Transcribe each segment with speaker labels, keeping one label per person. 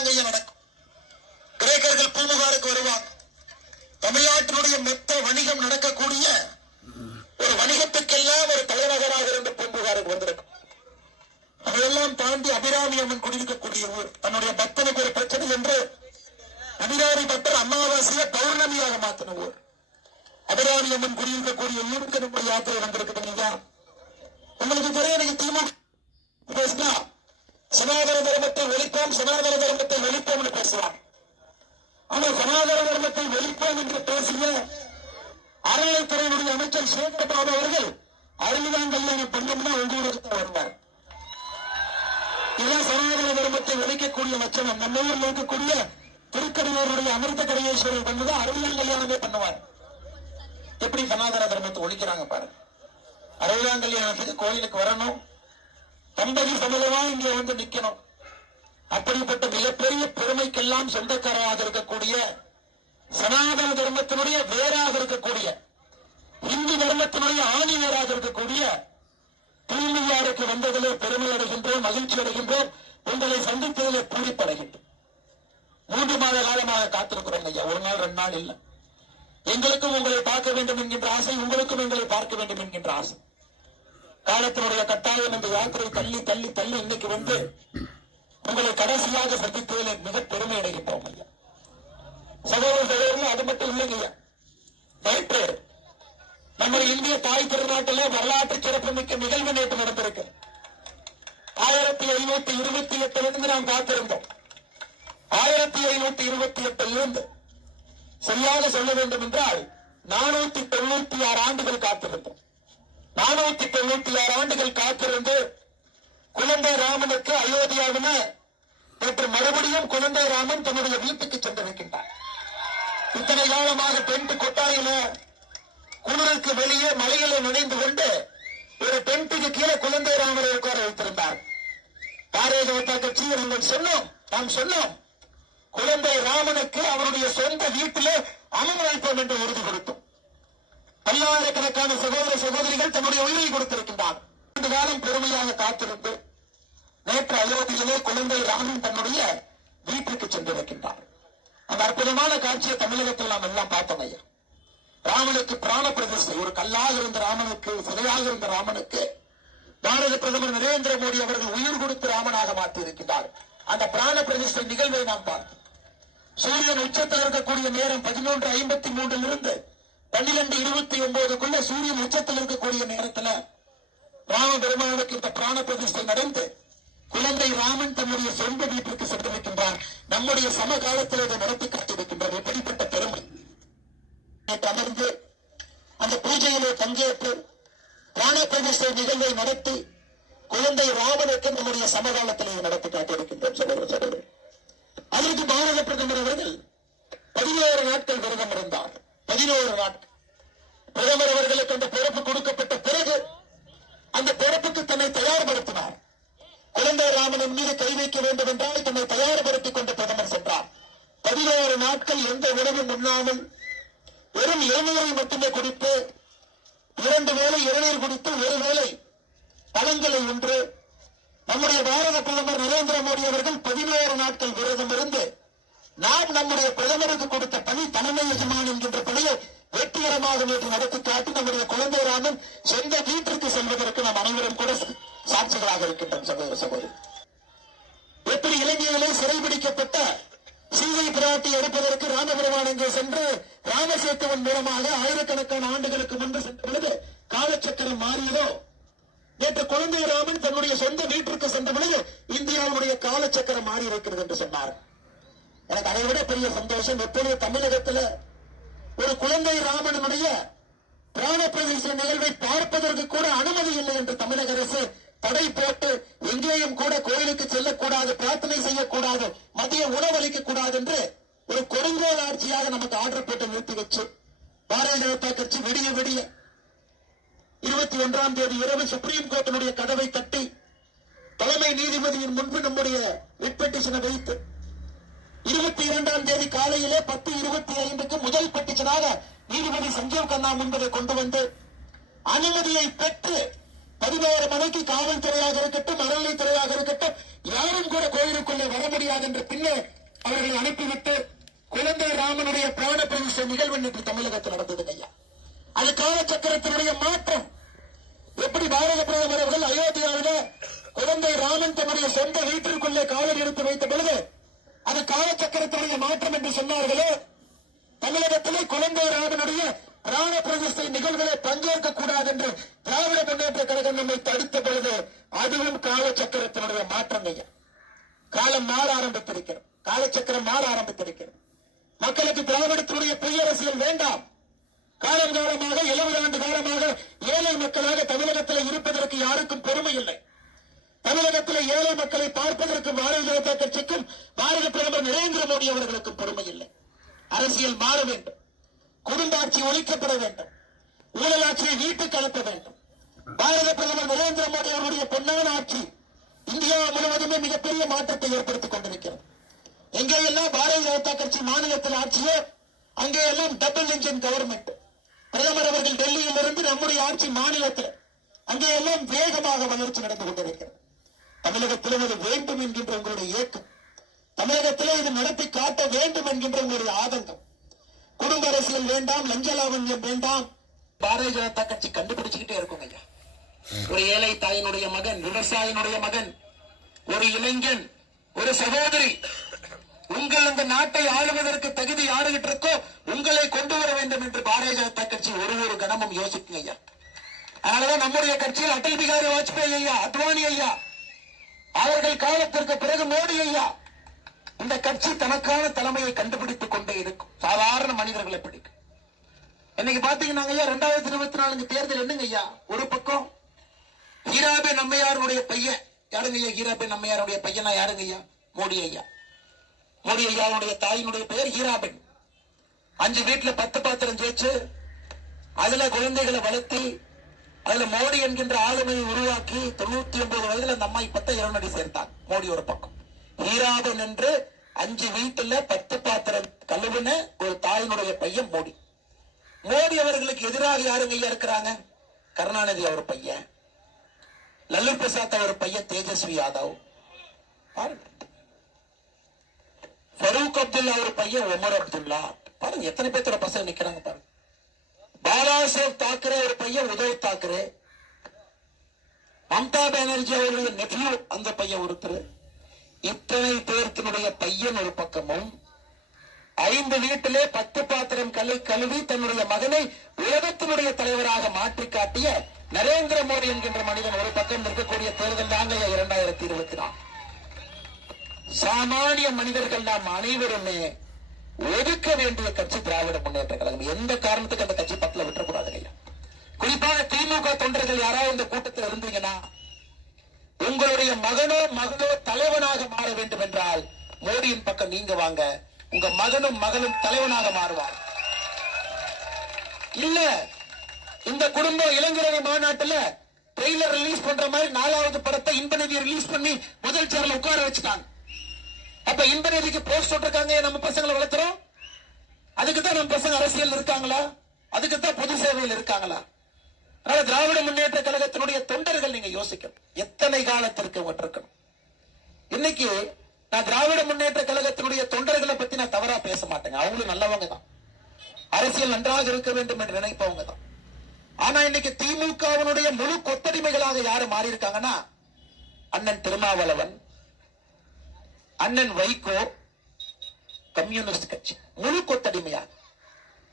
Speaker 1: நாட்டோடு நடக்கும். கிரேக்கர்கள் பூமுகாருக்கு வருவாங்க. தமிழ்நாட்டினுடைய மொத்த வணிகம் நடக்கக்கூடிய ஒரு வணிகத்துக்கெல்லாம் ஒரு தலைநகராக இருந்த பூம்புகாருக்கு வந்திருக்கும். அதையெல்லாம் தாண்டி அபிராமி அம்மன் குடியிருக்கக்கூடிய ஊர். தன்னுடைய பக்தனுக்கு ஒரு பிரச்சனை என்று அபிராமி பக்தர் அமாவாசையை பௌர்ணமியாக மாத்தின ஊர். அபிராமி அம்மன் குடியிருக்கக்கூடிய ஊருக்கு நம்முடைய யாத்திரை வந்திருக்குது நீங்க உங்களுக்கு தெரியும் நீங்க திமுக சனாதன தர்மத்தை ஒழிப்போம் சனாதன தர்மத்தை ஒழிப்போம்னு பேசுவாங்க ஆனால் சனாதன தர்மத்தை ஒழிப்போம் என்று பேசிய அறநிலைத்துறையினுடைய அமைச்சர் சேகர்பாபு அவர்கள் அறுபதாம் கல்யாணம் பண்ணோம்னா உங்க ஊருக்கு தான் வருவார். இதுதான் சனாதன தர்மத்தை ஒழிக்கக்கூடிய லட்சணம். நம்ம ஊரில் இருக்கக்கூடிய திருக்கடையூருடைய அமிர்த கடையேஸ்வரர் பண்ணது அறுபதாம் கல்யாணமே பண்ணுவார். எப்படி சனாதன தர்மத்தை ஒழிக்கிறாங்க பாருங்க. அறுபதாம் கல்யாணத்துக்கு கோயிலுக்கு வரணும். தம்பதி சமூகமா இங்கே வந்து நிக்கணும். அப்படிப்பட்ட மிகப்பெரிய பெருமைக்கெல்லாம் சொந்தக்காரராக இருக்கக்கூடிய சனாதன தர்மத்தினுடைய வேறாக இருக்கக்கூடிய இந்து தர்மத்தினுடைய ஆணி வேறாக இருக்கக்கூடிய தூய்மையாருக்கு வந்ததிலே பெருமை அடைகின்றோம் மகிழ்ச்சி அடைகின்றோம். உங்களை சந்தித்ததிலே பூரிப்படைகின்றோம். மூன்று மாத காலமாக காத்திருக்கிறோம் ஐயா. ஒரு நாள் ரெண்டு நாள் இல்லை. எங்களுக்கும் உங்களை பார்க்க வேண்டும் என்கின்ற ஆசை உங்களுக்கும் எங்களை பார்க்க வேண்டும் என்கின்ற ஆசை. காலத்தினுடைய கட்டாயம் இந்த யாத்திரை தள்ளி தள்ளி தள்ளி இன்னைக்கு வந்து உங்களை கடைசியாக சந்தித்ததில் மிக பெருமை அடைகின்றோம் ஐயா. சகோதர சகோதரன் அது மட்டும் இல்லைங்க ஐயா. நேற்று நம்ம இந்திய தாய் திருநாட்டிலே வரலாற்று சிறப்புமிக்க நிகழ்வு நேற்று நடந்திருக்கு. ஆயிரத்தி ஐநூத்தி இருபத்தி எட்டிலிருந்து நாம் காத்திருந்தோம். ஆயிரத்தி ஐநூத்தி இருபத்தி எட்டுல இருந்து சரியாக சொல்ல வேண்டும் என்றால் நானூத்தி தொண்ணூத்தி ஆறு ஆண்டுகள் காத்திருந்தோம். நானூத்தி தொண்ணூத்தி ஆறு ஆண்டுகள் காத்திருந்து குழந்தை ராமனுக்கு அயோத்தியாவின நேற்று மறுபடியும் குழந்தை ராமன் தன்னுடைய வீட்டுக்கு சென்றிருக்கின்றார். இத்தனை காலமாக டென்ட் கொட்டாயில குளிருக்கு வெளியே மலையில நுழைந்து கொண்டு ஒரு டென்ட்டுக்கு கீழே குழந்தை ராமரை உட்கார வைத்திருந்தார். பாரதிய ஜனதா கட்சி நாங்கள் சொன்னோம் நாம் சொன்னோம் குழந்தை ராமனுக்கு அவருடைய சொந்த வீட்டிலே அனுமதிப்போம் என்று உறுதி கொடுத்தோம். பல்லாயிரக்கணக்கான சகோதர சகோதரிகள் தன்னுடைய உயிரை கொடுத்திருக்கின்றார். இந்த காலம் பெருமையாக காத்திருந்து நேற்று அயோத்தியிலே குழந்தை ராமன் தன்னுடைய வீட்டிற்கு சென்றிருக்கின்றார். அந்த அற்புதமான காட்சியை தமிழகத்தில் நாம் எல்லாம் பார்த்தோம் ஐயா. ராமனுக்கு பிராண பிரதிஷ்டை ஒரு கல்லாக இருந்த ராமனுக்கு சிலையாக இருந்த ராமனுக்கு பாரத பிரதமர் நரேந்திர மோடி அவர்கள் உயிர் கொடுத்து ராமனாக மாற்றியிருக்கிறார் அந்த பிராண பிரதிஷ்டை நிகழ்வை நாம் பார்த்தோம். சூரியன் உச்சத்தில் இருக்கக்கூடிய நேரம் பதினொன்று ஐம்பத்தி மூன்றில் இருந்து பன்னிரண்டு இருபத்தி ஒன்பதுக்குள்ள சூரியன் உச்சத்தில் இருக்கக்கூடிய நேரத்துல ராம பெருமானுக்கு இந்த பிராண பிரதிஷ்டை நடந்து குழந்தை ராமன் தன்னுடைய சொந்த வீட்டிற்கு சென்றிருக்கின்றார் நம்முடைய சமகாலத்தில் இதை நடத்தி காட்டியிருக்கின்றார். எப்படிப்பட்ட பெருமை? அமர்ந்து அந்த பூஜையிலே பங்கேற்று பிராண பிரதிஷ்டை நிகழ்வை நடத்தி குழந்தை ராமனுக்கு நம்முடைய சமகாலத்திலேயே நடத்தி காட்டியிருக்கின்றோம் சகோதர சகோதரி. அதற்கு பாரத பிரதமர் அவர்கள் பதினோரு நாட்கள் விரதம் இருந்தார். பதினோரு நாட்கள் பிரதமர் அவர்களுக்கு அந்த பிறப்பு கொடுக்கப்பட்ட பிறகு அந்த பிறப்புக்கு தன்னை தயார்படுத்தினார். குழந்தை ராமனின் மீது கை வைக்க வேண்டும் என்றால் தன்னை தயார்படுத்திக் கொண்டு பிரதமர் சென்றார். பதினோரு நாட்கள் எந்த உணவும் உண்ணாமல் வெறும் இளநீரை மட்டுமே குடித்து இரண்டு வேளை இளநீர் குடித்து ஒரு வேளை பழங்களை ஒன்று நம்முடைய பாரத பிரதமர் நரேந்திர மோடி அவர்கள் பதினோரு நாட்கள் விரதம் இருந்து நாம் நம்முடைய பிரதமருக்கு கொடுத்த பணி தலைமை எஜமான் என்கின்ற பணியை வெற்றிகரமாக நேற்று நடத்தி காட்டி நம்முடைய குழந்தை ராமன் சொந்த வீட்டிற்கு செல்வதற்கு நாம் அனைவரும் கூட சாட்சிகளாக இருக்கின்றோம் சகோதர சகோதரி. எப்படி இலங்கையிலே சிறைபிடிக்கப்பட்ட சீதை பிராட்டி எடுப்பதற்கு ராமபெருமான் சென்று ராமசேத்துவன் மூலமாக ஆயிரக்கணக்கான ஆண்டுகளுக்கு முன்பு சென்ற பொழுது காலச்சக்கரம் மாறியதோ? நேற்று குழந்தை ராமன் தன்னுடைய சொந்த வீட்டிற்கு சென்ற பொழுது இந்தியாவுடைய காலச்சக்கரம் மாறி இருக்கிறது என்று சொன்னார். எனக்கு அதை விட பெரிய சந்தோஷம் எப்பொழுது தமிழகத்தில் ஒரு குழந்தை ராமனுடைய பிராண பிரதிஷ்ட நிகழ்வை பார்ப்பதற்கு கூட அனுமதி இல்லை என்று தமிழக அரசு தடை போட்டு எங்கேயும் கூட கோயிலுக்கு செல்லக்கூடாது பிரார்த்தனை செய்யக்கூடாது மதிய உணவளிக்க கூடாது என்று ஒரு கொடுங்கோல் ஆட்சியாக நமக்கு ஆர்டர் போட்டு நிறுத்தி வச்சு பாரதிய ஜனதா கட்சி விடிய விடிய இருபத்தி ஒன்றாம் தேதி இரவு சுப்ரீம் கோர்ட்டினுடைய கதவை தட்டி தலைமை நீதிபதியின் முன்பு நம்முடைய ரிட் பெட்டிஷனை வைத்து இருபத்தி இரண்டாம் தேதி காலையிலே பத்து இருபத்தி ஐந்துக்கு முதல் பெட்டிஷனாக நீதிபதி சஞ்சீவ் கண்ணா முன்பதை கொண்டு வந்து அனுமதியை பெற்று பதினோரு மணிக்கு காவல்துறையாக இருக்கட்டும் அறநிலைத்துறையாக இருக்கட்டும் யாரும் கூட கோயிலுக்குள்ளே வர முடியாது என்று பின்னே அவர்களை அனுப்பிவிட்டு குழந்தை ராமனுடைய பிராண பிரதிஷ்ட நிகழ்வு இன்னைக்கு தமிழகத்தில் நடந்தது ஐயா. அது காலச்சக்கரத்தினுடைய மாற்றம். எப்படி பாரத பிரதமர் அவர்கள் அயோத்தியாவில குழந்தை ராமன் தன்னுடைய சொந்த வீட்டிற்குள்ளே காவல் எடுத்து வைத்த பொழுது அது காலச்சக்கரத்தினுடைய மாற்றம் என்று சொன்னார்களோ. தமிழகத்திலே குழந்தை ராமனுடைய ராண பிரதிஷ்டை நிகழ்வுகளை பங்கேற்க கூடாது என்று திராவிட முன்னேற்ற கழகம் நம்மை தடுத்த பொழுது அதுவும் காலச்சக்கரத்தினுடைய மாற்றம் ஐயா. காலம் மாற ஆரம்பித்திருக்கிறது. காலச்சக்கரம் மாற ஆரம்பித்திருக்கிறது. மக்களுக்கு திராவிடத்தினுடைய பொய் அரசியல் வேண்டாம். காலம் காலமாக எழுபது ஆண்டு காலமாக ஏழை மக்களாக தமிழகத்தில் இருப்பதற்கு யாருக்கும் பெருமை இல்லை. தமிழகத்தில் ஏழை மக்களை பார்ப்பதற்கு பாரதிய ஜனதா கட்சிக்கும் பாரத பிரதமர் நரேந்திர மோடி அவர்களுக்கும் பெருமை இல்லை. அரசியல் மாற வேண்டும். குடும்ப ஆட்சி ஒழிக்கப்பட வேண்டும். ஊழல் ஆட்சியை வீட்டுக்கு அனுப்ப வேண்டும். பாரத பிரதமர் நரேந்திர மோடி அவருடைய பொன்னான ஆட்சி இந்தியா முழுவதுமே மிகப்பெரிய மாற்றத்தை ஏற்படுத்திக் கொண்டிருக்கிறது. எங்கேயெல்லாம் பாரதிய ஜனதா கட்சி மாநிலத்தில் ஆட்சியோ அங்கேயெல்லாம் டபுள் இன்ஜின் கவர்மெண்ட் பிரதமர் அவர்கள் டெல்லியில் இருந்து நம்முடைய ஆட்சி மாநிலத்தில் அங்கேயெல்லாம் வேகமாக வளர்ச்சி நடந்து கொண்டிருக்கிறது. தமிழகத்திலும் அது வேண்டும் என்கின்ற உங்களுடைய இயக்கம் தமிழகத்திலே இது நடத்தி காட்ட வேண்டும் என்கின்ற உங்களுடைய ஆதங்கம். குடும்ப அரசியல் வேண்டாம் லஞ்ச லாவண்யம் வேண்டாம். பாரதிய ஜனதா கட்சி கண்டுபிடிச்சுக்கிட்டே இருக்கும் ஐயா. ஒரு ஏழை தாயினுடைய மகன் விவசாயினுடைய மகன் ஒரு இளைஞன் ஒரு சகோதரி உங்கள் இந்த நாட்டை ஆளுவதற்கு தகுதி ஆடுகிட்டு இருக்கோ உங்களை கொண்டு வர வேண்டும் என்று பாரதிய ஜனதா கட்சி ஒரு ஒரு கணமும் யோசிக்கும் ஐயா. அதனாலதான் நம்முடைய கட்சியில் அடல் பிகாரி வாஜ்பாய் ஐயா அத்வானி ஐயா அவர்கள் காலத்திற்கு பிறகு மோடி ஐயா இந்த கட்சி தனக்கான தலைமையை கண்டுபிடித்துக் கொண்டே இருக்கும். சாதாரண மனிதர்களை பிடிக்கும். இன்னைக்கு பாத்தீங்கன்னா ஐயா ரெண்டாயிரத்தி இருபத்தி நாலுங்க தேர்தல் என்னங்க ஐயா? ஒரு பக்கம் ஹீராபே நம்மையாருடைய பையன். யாருங்க ஐயா? ஹீராபே நம்மையாருடைய பையனா யாருங்க ஐயா? மோடி ஐயா. மோடி ஐயாவுடைய தாயினுடைய பெயர் ஹீராபென். அஞ்சு வீட்டுல பத்து பாத்திரம் ஜெயிச்சு அதுல குழந்தைகளை வளர்த்தி அதுல மோடி என்கின்ற ஆளுமையை உருவாக்கி தொண்ணூத்தி ஒன்பது வயதுல அந்த அம்மா இப்பத்த இரநடி சேர்த்தாங்க மோடி ஒரு பக்கம். ஹீராபன் என்று அஞ்சு வீட்டுல பத்து பாத்திரம் கழுவுன ஒரு தாயினுடைய பையன் மோடி. மோடி அவர்களுக்கு எதிராக யாருங்க ஐயா இருக்கிறாங்க கருணாநிதி அவர் பையன். லல்லு பிரசாத் அவர் பையன் தேஜஸ்வி யாதவ். பாருங்க. ஃபரூக் அப்துல்லா அவர் பையன் உமர் அப்துல்லா. பாருங்க எத்தனை பேர்த்தோட பசங்க நிக்கிறாங்க பாருங்க. பாலாசாஹேப் தாக்கரே ஒரு பையன் உதய் தாக்கரே. மம்தா பானர்ஜி அவருடைய நெஃப்யூ அந்த பையன் ஒருத்தர். இத்தனை பேர்த்தினுடைய பையன் ஒரு பக்கமும் ஐந்து வீட்டிலே பத்து பாத்திரம் கலை கழுவி தன்னுடைய மகனை உலகத்தினுடைய தலைவராக மாற்றி காட்டிய நரேந்திர மோடி என்கின்ற மனிதன் ஒரு பக்கம் இருக்கக்கூடிய தேர்தல் தாங்க இரண்டாயிரத்தி இருபத்தி நாலு சாமானிய மனிதர்கள் நாம் அனைவருமே ஒதுக்க வேண்டிய கட்சி திராவிட முன்னேற்ற கழகம். எந்த காரணத்துக்கு அந்த கட்சி பட்டில விட்டுறக்கூடாது ஐயா குறிப்பாக திமுக தொண்டர்கள் யாராவது இந்த கூட்டத்தில் இருந்தீங்கன்னா உங்களுடைய மகனோ மகளோ தலைவனாக மாற வேண்டும் என்றால் மோடியின் பக்கம் நீங்க வாங்க. உங்க மகனும் மகளும் தலைவனாக மாறுவார். இல்ல இந்த குடும்பம் இளைஞரணி மாநாட்டுல ட்ரெய்லர் ரிலீஸ் பண்ற மாதிரி நாலாவது படத்தை இன்பநிதியை ரிலீஸ் பண்ணி முதல் சேர்ல உட்கார வச்சுட்டாங்க. அப்ப இன்பநிதிக்கு போஸ்ட் போட்டிருக்காங்க நம்ம பசங்களை வளர்த்துறோம் அதுக்கு தான் நம்ம பசங்க அரசியல் இருக்காங்களா? அதுக்கு தான் பொது சேவையில் இருக்காங்களா? அதனால திராவிட முன்னேற்ற கழகத்தினுடைய தொண்டர்கள் நீங்க யோசிக்கணும். எத்தனை காலத்திற்கு ஒன்றிருக்கணும் இன்னைக்கு நான் திராவிட முன்னேற்ற கழகத்தினுடைய தொண்டர்களை பத்தி நான் தவறா பேச மாட்டேங்க. அவங்களும் நல்லவங்க தான். அரசியல் நன்றாக இருக்க வேண்டும் என்று நினைப்பவங்க தான். ஆனா இன்னைக்கு திமுகவினுடைய முழு கொத்தடிமைகளாக யாரு மாறி இருக்காங்கன்னா அண்ணன் திருமாவளவன் அண்ணன் வைகோ கம்யூனிஸ்ட் கட்சி. முழு கொத்தடிமையா?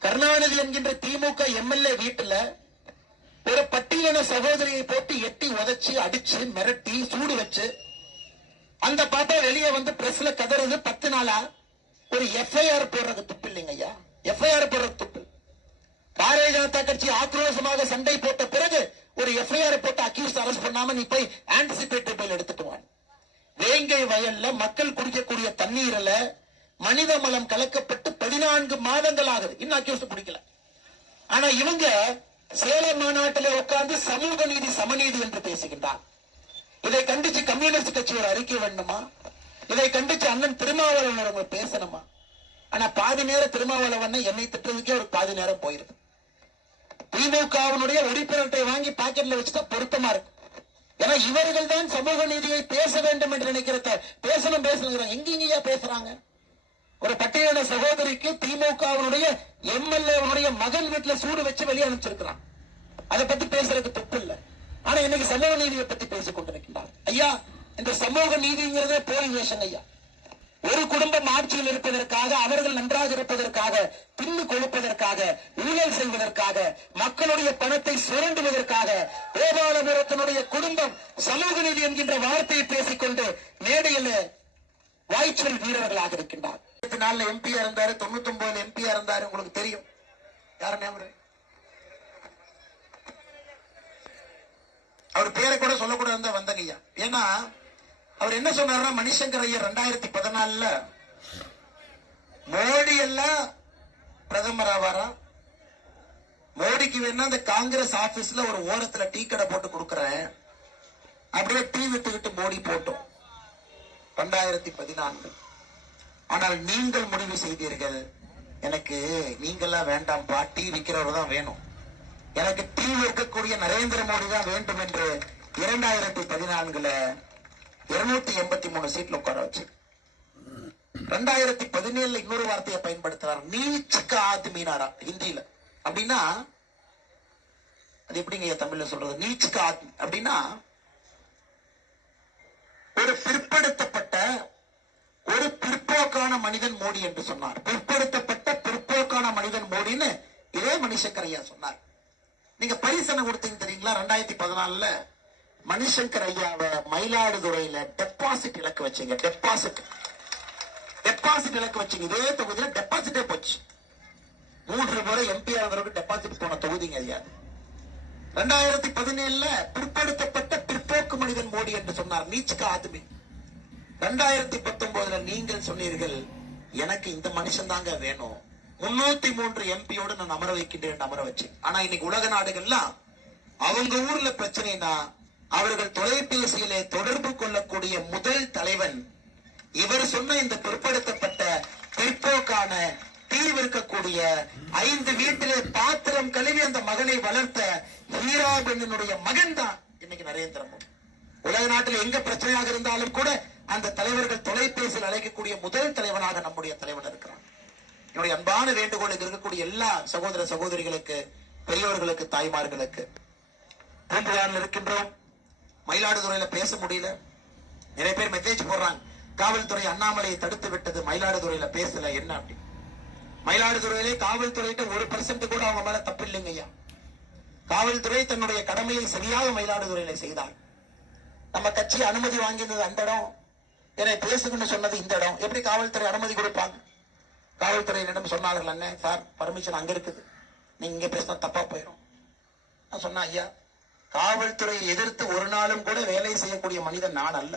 Speaker 1: கருணாநிதி என்கின்ற திமுக எம்எல்ஏ வீட்டுல ஒரு பட்டியலின சகோதரியை போட்டு எட்டி உதச்சு அடிச்சு மிரட்டி சூடு வச்சு அந்த பாப்பா வெளியே வந்து பிரஸ்ல கதறது பத்து நாளா? ஒரு எஃப்ஐஆர் போடுறது துப்பு இல்லைங்க ஐயா. எஃப்ஐஆர் போடுறது துப்பு. பாரதிய ஜனதா கட்சி ஆக்ரோஷமாக சண்டை போட்ட பிறகு ஒரு எஃப்ஐஆர் போட்டு அக்யூஸ் அரெஸ்ட் பண்ணாம நீ போய் ஆன்டிசிபேட்டரி பெயில் எடுத்துட்டு வாங்க வேங்கை வயல்ல மக்கள் குடிக்கக்கூடிய தண்ணீர்ல மனித மலம் கலக்கப்பட்டு பதினான்கு மாதங்கள் ஆகுது இன்னும் அக்யூஸ் பிடிக்கல. ஆனா இவங்க சேலம் மாநாட்டில் உட்கார்ந்து சமூக நீதி சமநீதி என்று பேசுகின்றார். இதை கண்டிச்சு கம்யூனிஸ்ட் கட்சி ஒரு அறிக்கை வேண்டுமா? இதை கண்டிச்சு அண்ணன் திருமாவளவன் அவங்க பேசணுமா? ஆனா பாதி நேரம் திருமாவளவன் என்னை திட்டுறதுக்கே ஒரு பாதி நேரம் போயிருது. திமுகவினுடைய உறுப்பினர்களை வாங்கி பாக்கெட்ல வச்சுட்டா பொருத்தமா இருக்கு. ஏன்னா இவர்கள் தான் சமூக நீதியை பேச வேண்டும் என்று நினைக்கிறத பேசணும் பேசணும் எங்கெங்கயா பேசுறாங்க? ஒரு பட்டியலின சகோதரிக்கு திமுகவினுடைய எம்எல்ஏ மகன் வீட்டுல சூடு வச்சு வெளியே அனுப்பிச்சிருக்கிறான். அதை பத்தி பேசுறதுக்கு தப்பு இல்ல. ஆனா இன்னைக்கு சமூக நீதியை பத்தி பேசிக் கொண்டிருக்கின்றார். ஐயா இந்த சமூக நீதிங்கிறதே போலி வேஷன் ஐயா. ஒரு குடும்பம் ஆட்சியில் இருப்பதற்காக அவர்கள் நன்றாக இருப்பதற்காக பின்னு கொழுப்பதற்காக ஊழல் செய்வதற்காக மக்களுடைய பணத்தை சுரண்டுவதற்காக கோபாலபுரத்தினுடைய குடும்பம் சமூக நீதி என்கின்ற வார்த்தையை பேசிக்கொண்டு மேடையில் வாய்ச்சொல் வீரர்களாக இருக்கின்றார். நாலுல எம்பியா இருந்தாரு தொண்ணூத்தி ஒன்பதுல எம்பியா இருந்தாரு உங்களுக்கு தெரியும். யாருன்னு அவரு? அவர் பேரை கூட சொல்லக்கூடாது வந்தங்க ஐயா. ஏன்னா அவர் என்ன சொன்னார்னா மணிசங்கர் ஐயர் ரெண்டாயிரத்தி பதினாலுல மோடி எல்லாம் பிரதமர் ஆவாரா? மோடிக்கு வேணா அந்த காங்கிரஸ் ஆபீஸ்ல ஒரு ஓரத்துல டீ கடை போட்டு கொடுக்கறேன். அப்படியே டீ விட்டுக்கிட்டு மோடி போட்டோம். ரெண்டாயிரத்தி பதினான்கு. ஆனால் நீங்கள் முடிவு செய்தீர்கள். எனக்கு நீங்கெல்லாம் வேண்டாம்ப்பா டீ விற்கிறவர் தான் வேணும். எனக்கு டீ விற்கக்கூடிய நரேந்திர மோடி தான் வேண்டும் என்று இரண்டாயிரத்தி பதினான்குல இருநூத்தி எண்பத்தி மூணு சீட்ல உட்கார வச்சு. ரெண்டாயிரத்தி பதினேழுல இன்னொரு வார்த்தையை பயன்படுத்துறாரு. நீச்சுக்க ஆத்மீனாரா ஹிந்தியில. அப்படின்னா அது எப்படிங்க தமிழ்ல சொல்றது? நீச்சுக்க ஆத்மி அப்படின்னா ஒரு பிற்படுத்தப்பட்ட ஒரு பிற்போக்கான மனிதன் மோடி என்று சொன்னார். பிற்படுத்தப்பட்ட பிற்போக்கான மனிதன் மோடின்னு இதே மனுஷக்கரையா சொன்னார். நீங்க பரிசனை கொடுத்தீங்க தெரியுங்களா? ரெண்டாயிரத்தி பதினாலுல மணிசங்கர் ஐயாவை மயிலாடுதுறையில டெபாசிட் இலக்கு வச்சீங்க டெபாசிட் டெபாசிட் இலக்கு வச்சீங்க. இதே தொகுதியில டெபாசிட்டே போச்சு. மூன்று முறை எம்பி ஆகிறவருக்கு டெபாசிட் போன தொகுதிங்க ஐயா ரெண்டாயிரத்தி பதினேழுல பிற்படுத்தப்பட்ட பிற்போக்கு மனிதன் மோடி என்று சொன்னார் நீச்சுக்க ஆத்மி. ரெண்டாயிரத்தி பத்தொன்பதுல நீங்கள் சொன்னீர்கள் எனக்கு இந்த மனுஷன் தாங்க வேணும். முன்னூத்தி மூன்று எம்பியோடு நான் அமர வைக்கின்றேன் அமர வச்சேன். ஆனா இன்னைக்கு உலக நாடுகள்லாம் அவங்க ஊர்ல பிரச்சனைனா அவர்கள் தொலைபேசியிலே தொடர்பு கொள்ளக்கூடிய முதல் தலைவன். இவர் சொன்ன இந்த பிற்படுத்தப்பட்ட பிற்போக்கான தீர்விருக்கக்கூடிய ஐந்து வீட்டிலே பாத்திரம் கழுவி அந்த மகனை வளர்த்த ஹீரா பெண்ணினுடைய மகன் தான் இன்னைக்கு நரேந்திர மோடி. உலக நாட்டில் எங்க பிரச்சனையாக இருந்தாலும் கூட அந்த தலைவர்கள் தொலைபேசியில் அழைக்கக்கூடிய முதல் தலைவனாக நம்முடைய தலைவன் இருக்கிறான். என்னுடைய அன்பான வேண்டுகோள் இருக்கக்கூடிய எல்லா சகோதர சகோதரிகளுக்கு பெரியவர்களுக்கு தாய்மார்களுக்கு. பூம்புகாரில் இருக்கின்றோம். மயிலாடுதுறையில பேச முடியல. நிறைய பேர் மெசேஜ் போடுறாங்க. காவல்துறை அண்ணாமலையை தடுத்து விட்டது. மயிலாடுதுறையில பேசல. என்ன அப்படி? மயிலாடுதுறையிலே காவல்துறையிட்ட ஒரு பர்சன்ட் கூட அவங்க மேல தப்பு இல்லைங்க ஐயா. காவல்துறை தன்னுடைய கடமையை சரியாக மயிலாடுதுறையில செய்தார். நம்ம கட்சி அனுமதி வாங்கியிருந்தது அந்த இடம். என்னை பேசுங்கன்னு சொன்னது இந்த இடம். எப்படி காவல்துறை அனுமதி கொடுப்பாங்க? காவல்துறையினிடம் சொன்னார்கள் அண்ணன் சார் பர்மிஷன் அங்க இருக்குது. நீங்க இங்க பேசினா தப்பா போயிடும் நான் சொன்னேன் ஐயா காவல்துறையை எதிர்த்து ஒரு நாளும் கூட வேலை செய்யக்கூடிய மனிதன் நான் அல்ல.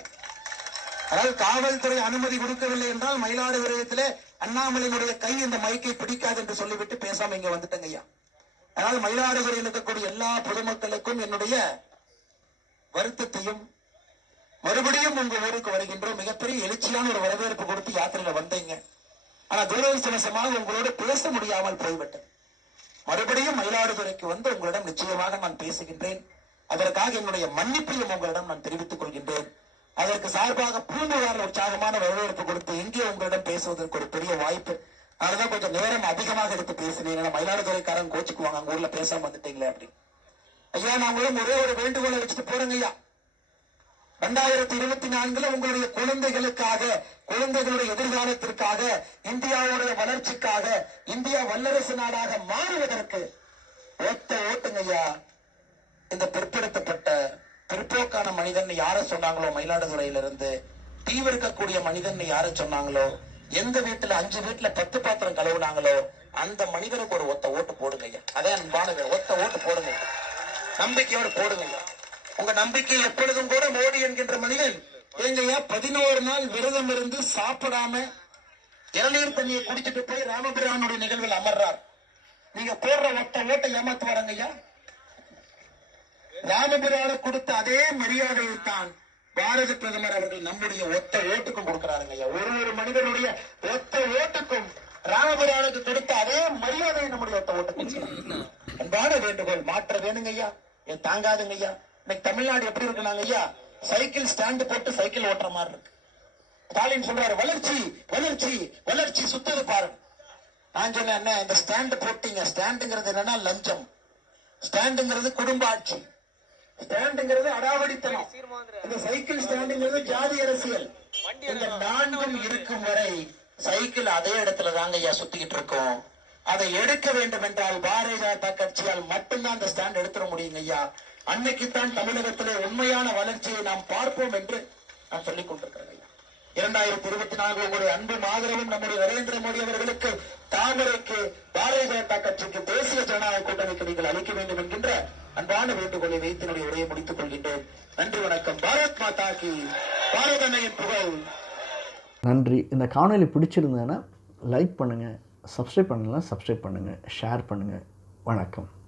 Speaker 1: அதாவது காவல்துறை அனுமதி கொடுக்கவில்லை என்றால் மயிலாடுதுறையத்திலே அண்ணாமலையினுடைய கை இந்த மைக்கை பிடிக்காது என்று சொல்லிவிட்டு பேசாம இங்க வந்துட்டேங்க ஐயா. அதனால் மயிலாடுதுறையில் இருக்கக்கூடிய எல்லா பொதுமக்களுக்கும் என்னுடைய வருத்தத்தையும் மறுபடியும் உங்க ஊருக்கு வருகின்றோம். மிகப்பெரிய எழுச்சியான ஒரு வரவேற்பு கொடுத்து யாத்திரையில வந்தீங்க. ஆனா துரதிருஷ்டவசமாக உங்களோடு பேச முடியாமல் போய்விட்டேன் மறுபடியும் மயிலாடுதுறைக்கு வந்து உங்களிடம் நிச்சயமாக நான் பேசுகின்றேன். அதற்காக என்னுடைய மன்னிப்பையும் உங்களிடம் நான் தெரிவித்துக் கொள்கின்றேன். அதற்கு சார்பாக பூம்புகாரில் உற்சாகமான வரவேற்பு கொடுத்து இங்கே உங்களிடம் பேசுவதற்கு ஒரு பெரிய வாய்ப்பு. அதுதான் கொஞ்சம் நேரம் அதிகமாக எடுத்து பேசினீங்க ஏன்னா மயிலாடுதுறைக்காரங்க கோச்சுக்குவாங்க அங்க ஊர்ல பேசாம வந்துட்டீங்களே அப்படி. ஐயா நான் உங்களும் ஒரே ஒரு வேண்டுகோளை வச்சுட்டு போறேங்க ஐயா. ரெண்டாயிரத்தி இருபத்தி நான்குல உங்களுடைய குழந்தைகளுக்காக குழந்தைகளுடைய எதிர்காலத்திற்காக இந்தியாவுடைய வளர்ச்சிக்காக இந்தியா வல்லரசு நாடாக மாறுவதற்கு ஓட்ட ஓட்டுங்க ஐயா. இந்த பிற்படுத்தப்பட்ட பிற்போக்கான மனிதன் யார சொன்னாங்களோ? மயிலாடுதுறையில இருந்து தீவிரிக்கக்கூடிய மனிதன் யார சொன்னாங்களோ? எந்த வீட்டுல அஞ்சு வீட்டுல பத்து பாத்திரம் கழுவுனாங்களோ அந்த மனிதனுக்கு ஒரு ஒத்த ஓட்டு போடுங்க ஐயா அதே அன்பானது ஒத்த ஓட்டு போடுங்க. நம்பிக்கையோடு போடுங்க உங்க நம்பிக்கை எப்பொழுதும் கூட மோடி என்கின்ற மனிதன் எங்கய்யா பதினோரு நாள் விரதம் இருந்து சாப்பிடாம இளநீர் தண்ணியை குடிச்சிட்டு போய் ராமபிரானுடைய நிகழ்வில் அமர்றார். நீங்க போடுற ஒத்த ஓட்டை ஏமாத்து ஐயா ராமபுரால கொடுத்த அதே மரியாதையை தான் பாரத பிரதமர் அவர்கள் நம்முடைய ஒத்த ஓட்டுக்கும் கொடுக்கிறாருங்க ஐயா. ஒரு ஒரு மனிதனுடைய ஒத்த ஓட்டுக்கும் ராமபுரானுக்கு கொடுத்த அதே மரியாதை நம்முடைய ஒத்த ஓட்டுக்கும் அன்பான வேண்டுகோள் மாற்ற வேணுங்க ஐயா. என் தாங்காதுங்க ஐயா. இன்னைக்கு தமிழ்நாடு எப்படி இருக்குனாங்க ஐயா? சைக்கிள் ஸ்டாண்டு போட்டு சைக்கிள் ஓட்டுற மாதிரி இருக்கு. ஸ்டாலின் சொல்றாரு வளர்ச்சி வளர்ச்சி வளர்ச்சி சுத்தது பாருங்க. நான் சொன்னேன் என்ன இந்த ஸ்டாண்டு போட்டீங்க. ஸ்டாண்டுங்கிறது என்னன்னா லஞ்சம். ஸ்டாண்டுங்கிறது குடும்ப ஆட்சி. ஸ்டாண்டுங்கிறது அடாவடித்தனம். இந்த சைக்கிள் ஸ்டாண்டுங்கிறது ஜாதி அரசியல். இந்த நான்கும் இருக்கும் வரை சைக்கிள் அதே இடத்துல தாங்க ஐயா சுத்திக்கிட்டு இருக்கோம். அதை எடுக்க வேண்டும் என்றால் பாரதிய ஜனதா கட்சியால் மட்டும்தான் அந்த ஸ்டாண்ட் எடுத்துட முடியுங்க ஐயா. அன்னைக்குத்தான் தமிழகத்திலே உண்மையான வளர்ச்சியை நாம் பார்ப்போம் என்று நான் சொல்லிக் கொண்டிருக்கிறேன் ஐயா. இரண்டாயிரத்தி இருபத்தி நான்கு உங்களுடைய அன்பும் ஆதரவும் நம்முடைய நரேந்திர மோடி அவர்களுக்கு தாமரைக்கு பாரதிய ஜனதா கட்சிக்கு தேசிய ஜனநாயக கூட்டணிக்கு நீங்கள் அளிக்க வேண்டும் என்கின்ற அன்பான வேண்டுகோளை வைத்து என்னுடைய உரையை முடித்துக் கொள்கின்றேன். நன்றி வணக்கம். பாரத் மாதா கி பாரத அன்னையின் புகழ்.
Speaker 2: நன்றி. இந்த காணொளி பிடிச்சிருந்தேன்னா லைக் பண்ணுங்கள் சப்ஸ்கிரைப் பண்ணலாம் சப்ஸ்கிரைப் பண்ணுங்கள் ஷேர் பண்ணுங்கள் வணக்கம்.